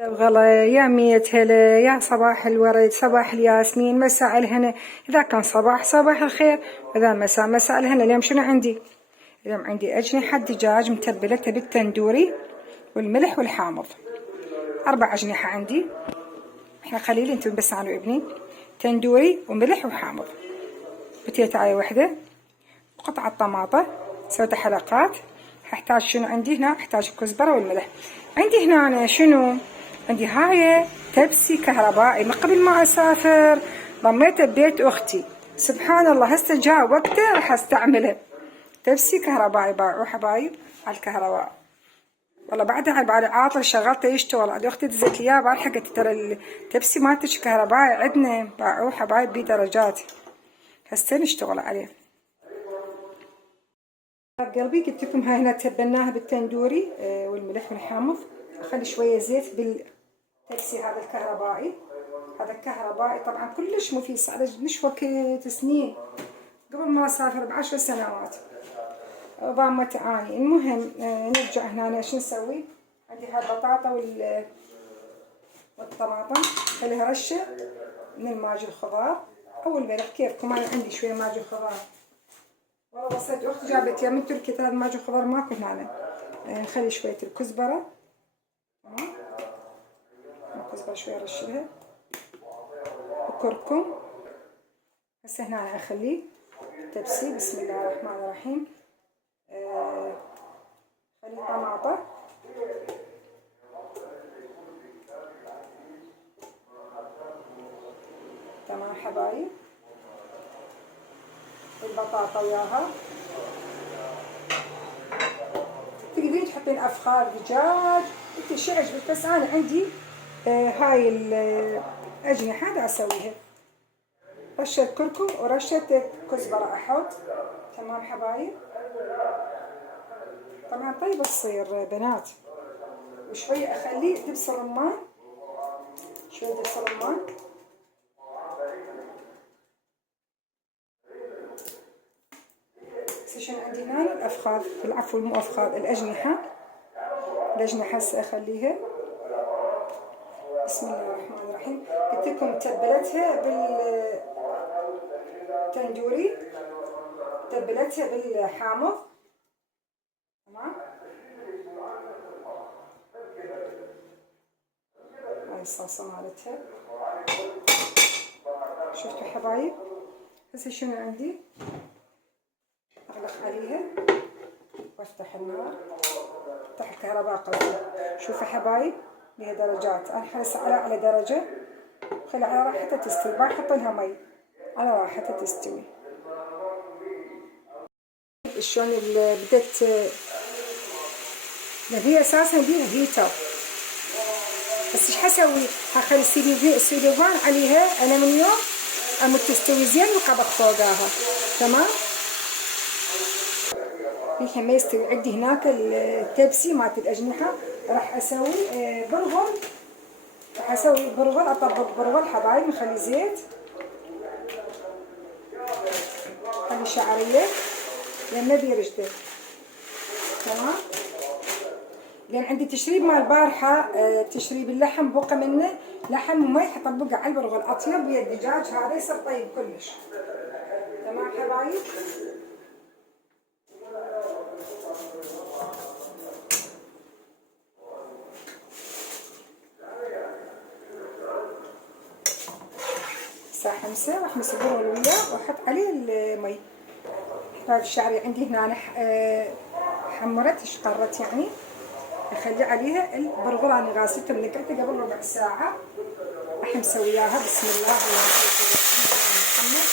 الغلا يا مية هلا، يا صباح الورد، صباح الياسمين، مساء الهنا. إذا كان صباح صباح الخير، إذا مساء مساء الهنا. اليوم شنو عندي؟ اليوم عندي أجنحة دجاج متبلة بالتندوري والملح والحامض. 4 أجنحة عندي، إحنا قليل أنتم بس أنا وابني. تندوري وملح وحامض. بتيتاية واحدة وقطعة طماطة سويتها حلقات. هحتاج شنو عندي هنا؟ أحتاج الكزبرة والملح. عندي هنا أنا شنو؟ عندي هاي تبسي كهربائي من قبل ما أسافر ضميته ببيت أختي. سبحان الله هسه جاء وقته راح أستعمله. تبسي كهربائي باعوه حبايب على الكهرباء. والله بعدها بعد عاطل شغلته يشتغل. عاد أختي دزت لي إياه بارحة قلت ترى التبسي مالتك كهربائي عندنا. باعوه حبايب بدرجات. هسه نشتغل عليه. قلبي قلت لكم هاي هنا تبلناها بالتندوري والملح والحامض. اخلي شويه زيت بالتبسي هذا الكهربائي. هذا الكهربائي طبعا كلش مفيد، صار ليش وقت سنين قبل ما اسافر ب10 سنوات ضامت اني. المهم نرجع هنا شو نسوي؟ عندي هاي البطاطا والطماطم خليها رشه من الماجي الخضار او الملح كيفكم. انا عندي شويه ماجي خضار. والله وصلت اختي جابت لي من تركيا هذا ماجي خضار ماكو هنا. نخلي شويه الكزبره. تمام، الكزبره شويه رشلها وكركم. هسه هنا انا اخليه تبسي. بسم الله الرحمن الرحيم. خلي طماطه تمام حبايب. البطاطا وياها تقدرين تحطين افخار دجاج انت شو عجبك، بس انا عندي هاي الاجنحه دا اسويها. رشه كركم ورشه كزبره احط. تمام حبايب. طبعا طيبه تصير بنات. وشويه اخلي دبس الرمان، شويه دبس الرمان. شنو عندي هنا؟ الافخاذ، العفو مو افخاذ، الاجنحه هسه اخليها. بسم الله الرحمن الرحيم. قلت لكم تبلتها بالتندوري، تبلتها بالحامض. تمام. هاي الصلصه مالتها شفتوا حبايب. هسه شنو عندي؟ اغلق عليها وافتح النار، افتح الكهرباء قصدي. شوفوا حبايب لها درجات. انا حرص على درجه، خلي على راحتها تستوي. ما احط لها مي، على راحتها تستوي. شلون بدت هي اساسا بيها هيتر. بس ايش حسوي؟ هخلي السيليفان عليها ألمنيوم أما تستوي زين وقبض فوقاها. تمام. الحين ما يستوي عندي هناك التبسي مالت الأجنحة. راح أسوي برغل. راح أسوي برغل، أطبق برغل حبايب. نخلي زيت، خلي شعرية لأن نبي رجله. تمام. لأن عندي تشريب مال البارحة، تشريب اللحم بقى منه لحم ومي، حطبقه على البرغل أطيب ويا الدجاج هذا يصير طيب كلش. تمام حبايب. الساعة 5 راح نسوي البرغل وياه واحط عليه المي. هذا الشعرية عندي هنا أنا حمرت اشقرت يعني. اخلي عليها البرغل. انا غاسلته منقعته قبل ربع ساعه. راح نسوياها. بسم الله محمد.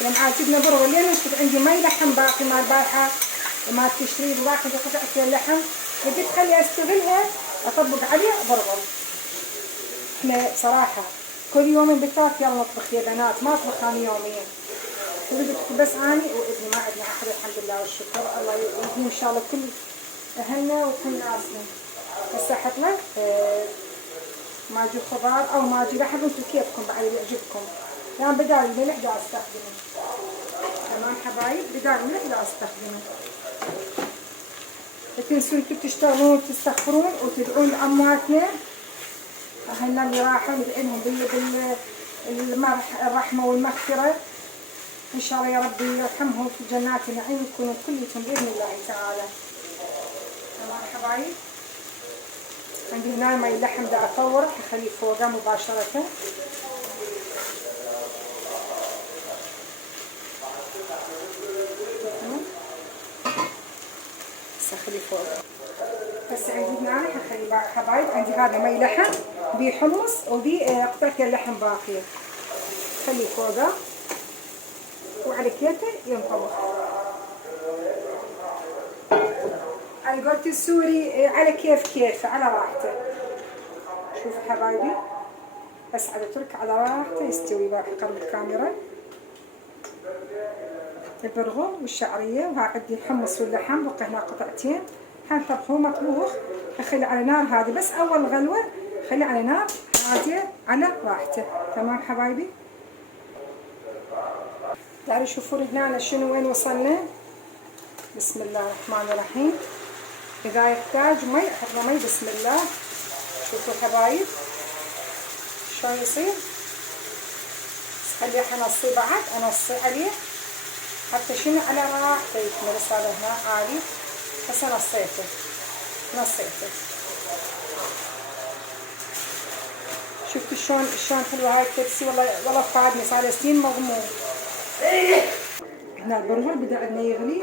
لما عاجبنا برغل لين شفت عندي مي لحم باقي مال البارحه ومال التشريب وباقي قطعه اللحم، قلت خلي استغلها اطبق عليه برغل. احنا بصراحه كل يوم بثلاث يلا نطبخ يا بنات، ما اطبخ انا يوميا. بس اني وابني ما عندنا احد الحمد لله والشكر. الله يهديهم ان شاء الله كل اهلنا وكل ناسنا. هسه احط له ماجي خضار او ماجي لحم انتم كيفكم بعد اللي يعجبكم. يعني بدال الملح دا استخدمه. تمام. تمام حبايب. بدال الملح لا استخدمه. لا تنسون تشتغلون وتستغفرون وتدعون لأمواتنا أهلنا اللي راحوا، ندعيلهم بالرحمة والمغفرة إن شاء الله يا ربي يرحمهم في جنات النعيم ويكونوا كلكم بإذن الله تعالى. تمام حبايب. عندي هنا مي اللحم دا أفوره أخليه فوقه مباشرة. بس أخليه فوقه. بس عندي هنا حخلي حبايب عندي هذا مي لحم بيه حمص وبيه قطعة اللحم باقية. خليه فوقه وعلى كيفه ينطبخ. على قولة السوري على كيفه على راحته. شوفوا حبايبي بس على ترك على راحته يستوي. بقى قرب الكاميرا. البرغل والشعرية وها عندي الحمص واللحم بقى هنا قطعتين حنطبخوه مطبوخ. اخلي على نار هذه بس اول غلوة خلي على نار هادية على راحته. تمام حبايبي. تعالوا شوفوا هنا شنو وين وصلنا. بسم الله الرحمن الرحيم. إذا يحتاج مي أحط مي. بسم الله. شوفوا حبايب شلون يصير. خليه حنصيه بعد أنصي عليه حتى شنو على راحته يكمل. صار هنا عالي بس نصيته. شفتوا شلون حلوة هاي التبسي. والله فادني صار سنين مضمون. هنا البرغل بدأ عندنا يغلي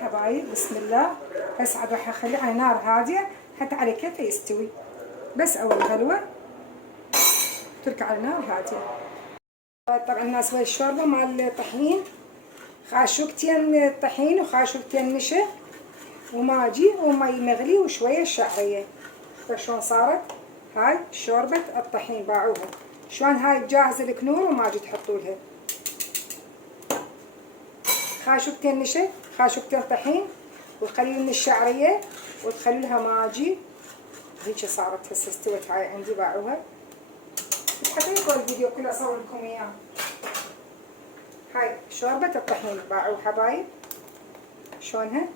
حبايب. بسم الله. هسه عاد راح اخليه على نار هاديه حتى على كيفه يستوي. بس اول غلوه ترك على نار هاديه. طبعا الناس وهي الشوربه مال الطحين. خاشوقتين طحين وخاشوقتين نشا وماجي ومي مغلي وشويه شعريه. شلون صارت هاي شوربه الطحين باعوها. شلون هاي جاهزه الكنور وماجي تحطوا لها. خاشوقتين نشا خاشوقتين طحين وقليل من الشعريه وتخلوا لها ماجي. هيك صارت هسه استوت هاي عندي باعوها. بس حطيت الفيديو كله اصور لكم اياه. هاي شوربه الطحين باعوها حبايب. شلونها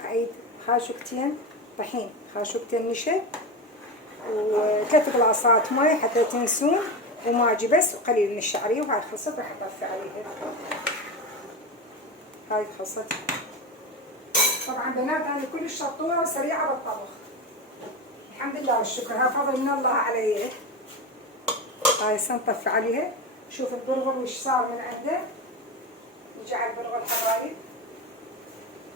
اعيد. خاشوقتين طحين خاشوقتين نشا و3 قلاصات مي حتى تنسون وماجي بس وقليل من الشعريه. وهاي خلصت راح اطفي عليها. هاي خلصت. طبعا بنات انا كلش شطوره وسريعه بالطبخ الحمد لله والشكر. ها فضل من الله علي. هاي هسه نطفي عليها. شوف البرغل وش صار من عنده. نجي على البرغل حبايب.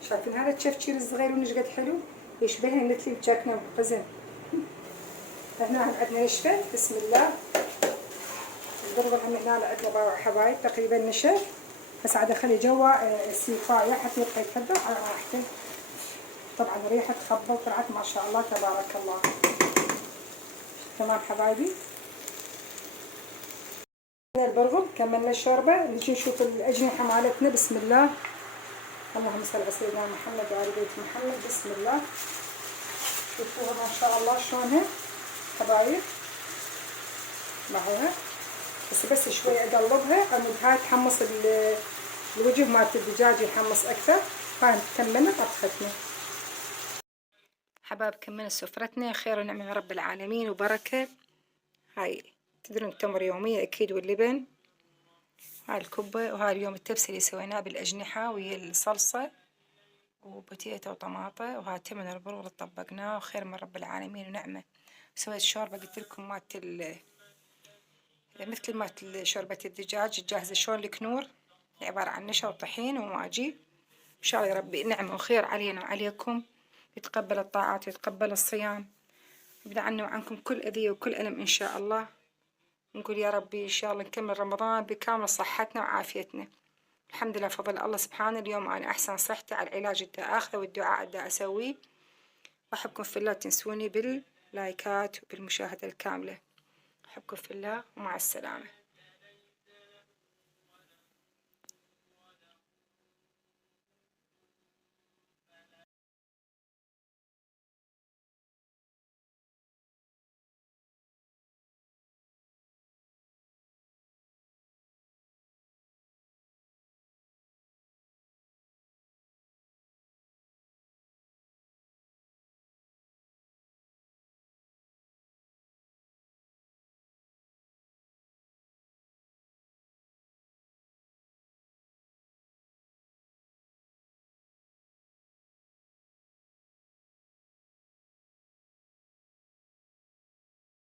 شايفين هذا التشفشير الصغير ونش قد حلو يشبهني مثل الجكنه وقزم. هنا عندنا نشفه. بسم الله. البرغل هم هنا عندنا باوع حبايب تقريبا نشف. بس عاد اخلي جوا السيفايه حتى يبقى يتحضر على راحته. طبعا ريحه خبل طلعت ما شاء الله تبارك الله. تمام حبايبي. البرغل كملنا الشوربه. نجي نشوف الاجنحه مالتنا. بسم الله. اللهم صل على سيدنا محمد وعلى بيت محمد. بسم الله. شوفوها ما شاء الله شلونها حبايب. معها بس شوي اقلبها امد هاي تحمص الوجه مالت الدجاج يحمص اكثر. هاي كملنا طبختنا حبايب. كملنا سفرتنا خير ونعمه من رب العالمين وبركه. هاي تدرون التمر يومية اكيد واللبن. هاي الكبة. وهاي اليوم التبس اللي سويناه بالاجنحة وهي الصلصة وبوتيتا وطماطة. وهاي تمن البرغل طبقناه وخير من رب العالمين ونعمه. سويت شوربة قلت لكم مالت مثل مالت شوربة الدجاج جاهزة شلون الكنور. عبارة عن نشا وطحين وماجي. إن شاء الله يا ربي نعمة وخير علينا وعليكم. يتقبل الطاعات ويتقبل الصيام. يبعد عنا وعنكم كل أذية وكل ألم إن شاء الله. نقول يا ربي إن شاء الله نكمل رمضان بكامل صحتنا وعافيتنا. الحمد لله فضل الله سبحانه. اليوم أنا أحسن صحتي على العلاج اللي آخذه والدعاء اللي أسويه. وأحبكم في الله. تنسوني باللايكات وبالمشاهدة الكاملة. أحبكم في الله ومع السلامة.